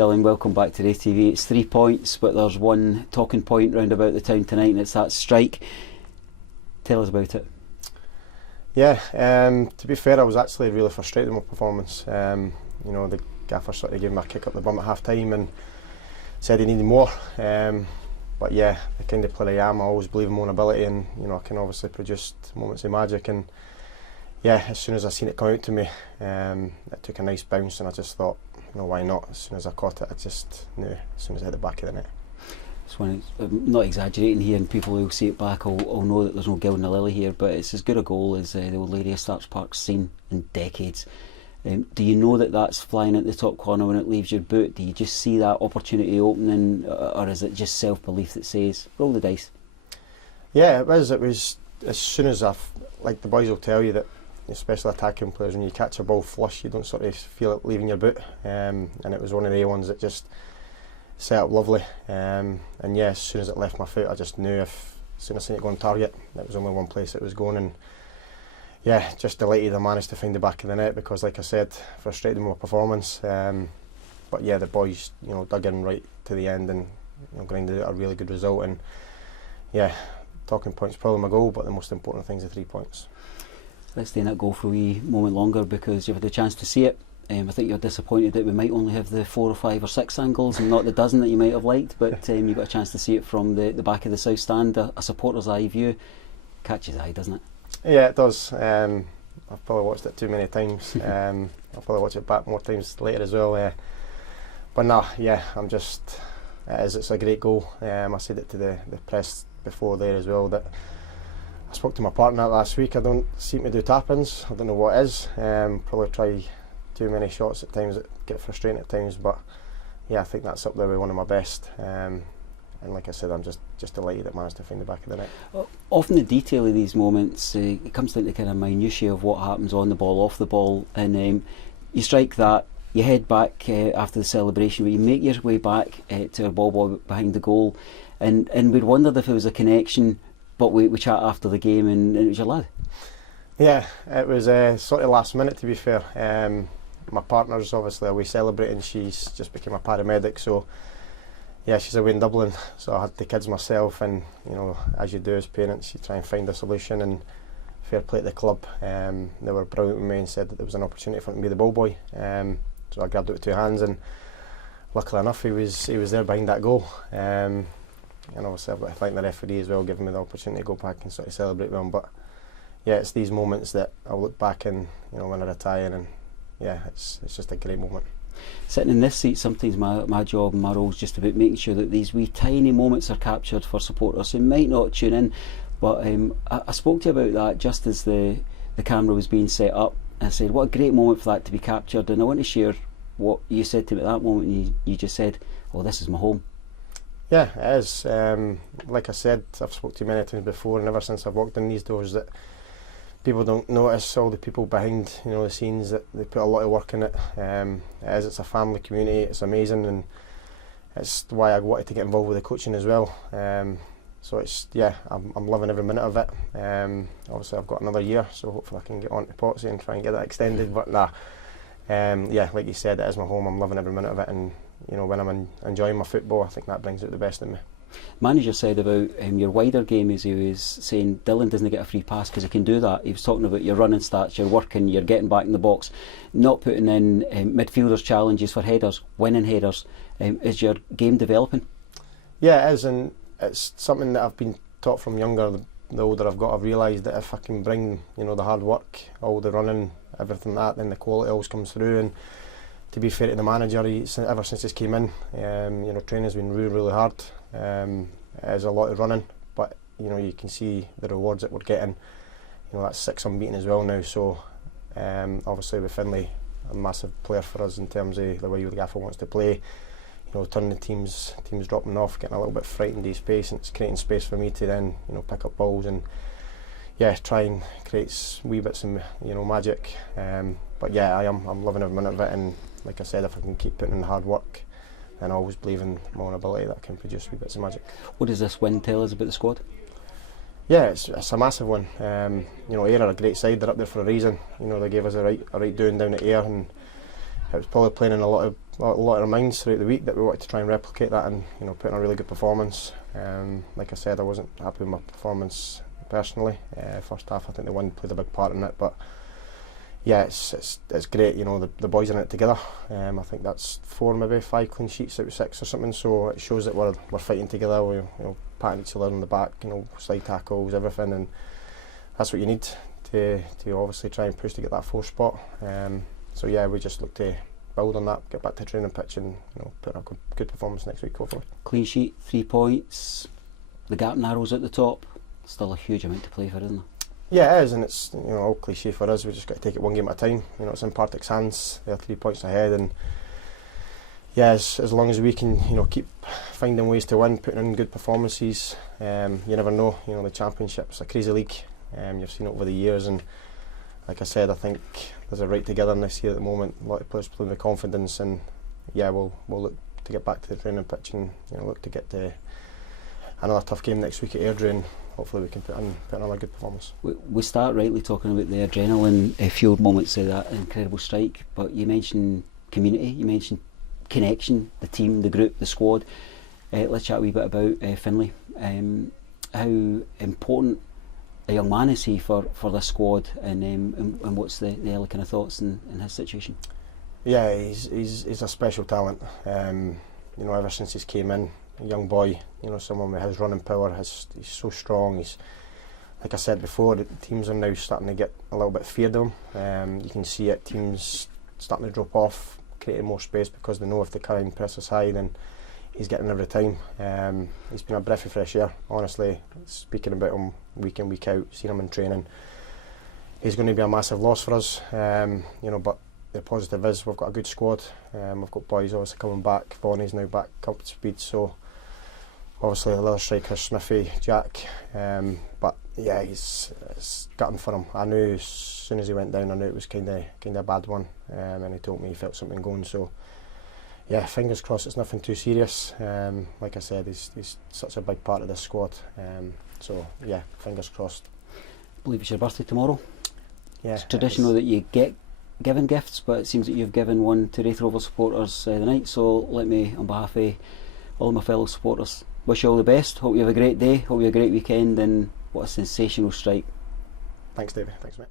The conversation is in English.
Dylan, welcome back to Raith TV. It's 3 points, but there's one talking point round about the town tonight, and it's that strike. Tell us about it. Yeah, to be fair, I was actually really frustrated with my performance. The gaffer sort of gave me a kick up the bum at half time and said he needed more. But yeah, the kind of player I am, I always believe in my own ability, and I can obviously produce moments of magic. And yeah, as soon as I seen it come out to me, it took a nice bounce, and I just thought, why not? As soon as I caught it, I just knew as soon as I hit the back of the net. I'm not exaggerating here, and people who see it back will know that there's no gill in the lily here, but it's as good a goal as the old lady of Starks Park's seen in decades. Do you know that that's flying at the top corner when it leaves your boot? Do you just see that opportunity opening, or is it just self-belief that says, roll the dice? Yeah, it was as soon as like the boys will tell you that, especially attacking players, when you catch a ball flush, you don't sort of feel it leaving your boot, and it was one of the ones that just set up lovely, and yeah, as soon as it left my foot, I just knew as soon as I seen it go on target, it was only one place it was going. And yeah, just delighted I managed to find the back of the net, because like I said, frustrated with my performance, but yeah, the boys dug in right to the end and grinded out a really good result. And yeah, talking points probably my goal, but the most important thing is the 3 points. Let's stay in that goal for a wee moment longer, because you've had the chance to see it. I think you're disappointed that we might only have the 4 or 5 or 6 angles and not the dozen that you might have liked, but you got a chance to see it from the back of the south stand. A supporter's eye view catches the eye, doesn't it? Yeah, it does. I've probably watched it too many times. I'll probably watch it back more times later as well. But no, yeah, it's a great goal. I said it to the press before there as well, that I spoke to my partner last week. I don't seem to do tap-ins. I don't know what it is. Probably try too many shots at times that get frustrating at times, but yeah, I think that's up there with one of my best. And like I said, I'm just delighted that I managed to find the back of the net. Often the detail of these moments, it comes down to kind of minutiae of what happens on the ball, off the ball, and you strike that, you head back after the celebration, but you make your way back to a ball boy behind the goal, and we'd wondered if it was a connection, but we chat after the game, and it was your lad. Yeah, it was sort of last minute, to be fair. My partner's obviously away celebrating, she's just became a paramedic, so yeah, she's away in Dublin, so I had the kids myself, and as you do as parents, you try and find a solution, and fair play to the club. They were brilliant with me and said that there was an opportunity for him to be the ball boy, so I grabbed it with 2 hands, and luckily enough he was there behind that goal, and obviously I've got to thank the referee as well, giving me the opportunity to go back and sort of celebrate with him. But yeah, it's these moments that I'll look back and when I retire, and yeah, it's just a great moment. Sitting in this seat, sometimes my job and my role is just about making sure that these wee tiny moments are captured for supporters who might not tune in. But I spoke to you about that just as the camera was being set up. I said, what a great moment for that to be captured, and I want to share what you said to me at that moment. You just said, oh, this is my home. Yeah, it is. Like I said, I've spoken to you many times before, and ever since I've walked in these doors, that people don't notice all the people behind the scenes, that they put a lot of work in it. It's a family community, it's amazing, and it's why I wanted to get involved with the coaching as well. So I'm loving every minute of it. Obviously I've got another year, so hopefully I can get on to Pots and try and get that extended, but nah, like you said, it is my home. I'm loving every minute of it, and when I'm enjoying my football, I think that brings out the best in me. Manager said about your wider game, as he was saying, Dylan doesn't get a free pass because he can do that. He was talking about your running stats, your working, you're getting back in the box, not putting in midfielders' challenges for headers, winning headers. Is your game developing? Yeah, it is, and it's something that I've been taught from younger. The older I've got, I've realised that if I can bring the hard work, all the running, everything like that, then the quality always comes through. And to be fair to the manager, ever since he came in, training's been really hard. It is a lot of running, but you can see the rewards that we're getting. That's 6 unbeaten as well now, so obviously with Finlay, a massive player for us in terms of the way the gaffer wants to play. Turning the teams dropping off, getting a little bit frightened of his pace, and it's creating space for me to then pick up balls and try and create wee bits of magic. But yeah, I'm loving every minute of it, and like I said, if I can keep putting in the hard work, and I always believe in my own ability that I can produce wee bits of magic. What does this win tell us about the squad? Yeah, it's a massive one. Ayr are a great side. They're up there for a reason. They gave us a right doing down at Ayr, and it was probably playing in a lot of a lot in our minds throughout the week that we wanted to try and replicate that and put in a really good performance. Like I said, I wasn't happy with my performance personally. First half, I think the wind played a big part in it, but yeah, it's great. The boys are in it together. I think that's 4, maybe 5 clean sheets out of 6 or something. So it shows that we're fighting together. We're patting each other on the back. Slide tackles, everything, and that's what you need to obviously try and push to get that 4th spot. So yeah, we just look to build on that, get back to the training pitch, and put in a good performance next week. Hopefully. Clean sheet, 3 points. The gap narrows at the top. Still a huge amount to play for, isn't it? Yeah, it is, and it's all cliche for us. We just got to take it one game at a time. It's in Partick's hands. They're 3 points ahead, and yeah, as long as we can keep finding ways to win, putting in good performances. You never know. The Championship's a crazy league. You've seen it over the years, and like I said, I think there's a right togetherness here at the moment. A lot of players playing with confidence, and yeah, we'll look to get back to the training pitch and look to get to another tough game next week at Airdrie, and hopefully we can put in another good performance. We start rightly talking about the adrenaline fueled moments of that incredible strike, but you mentioned community, you mentioned connection, the team, the group, the squad. Let's chat a wee bit about Finlay. How important a young man is he for this squad, and what's the early kind of thoughts in his situation? Yeah, he's a special talent. Ever since he's came in, a young boy, someone with his running power, he's so strong. He's, like I said before, the teams are now starting to get a little bit feared of him. You can see it, teams starting to drop off, creating more space because they know if they can't press us high, then he's getting every time. He's been a breath of fresh air, honestly. Speaking about him week in, week out, seeing him in training, he's going to be a massive loss for us. But the positive is we've got a good squad. We've got boys obviously coming back. Bonnie's now back up to speed, so obviously the other strikers, Smithy, Jack. But yeah, it's gutting for him. I knew as soon as he went down, I knew it was kind of a bad one, and he told me he felt something going. So yeah, fingers crossed it's nothing too serious. Like I said, he's such a big part of this squad. So yeah, fingers crossed. I believe it's your birthday tomorrow. Yeah, it's traditional that you get given gifts, but it seems that you've given one to Raith Rovers supporters the night. So let me, on behalf of all my fellow supporters, wish you all the best. Hope you have a great day. Hope you have a great weekend, and what a sensational strike. Thanks, David. Thanks, mate.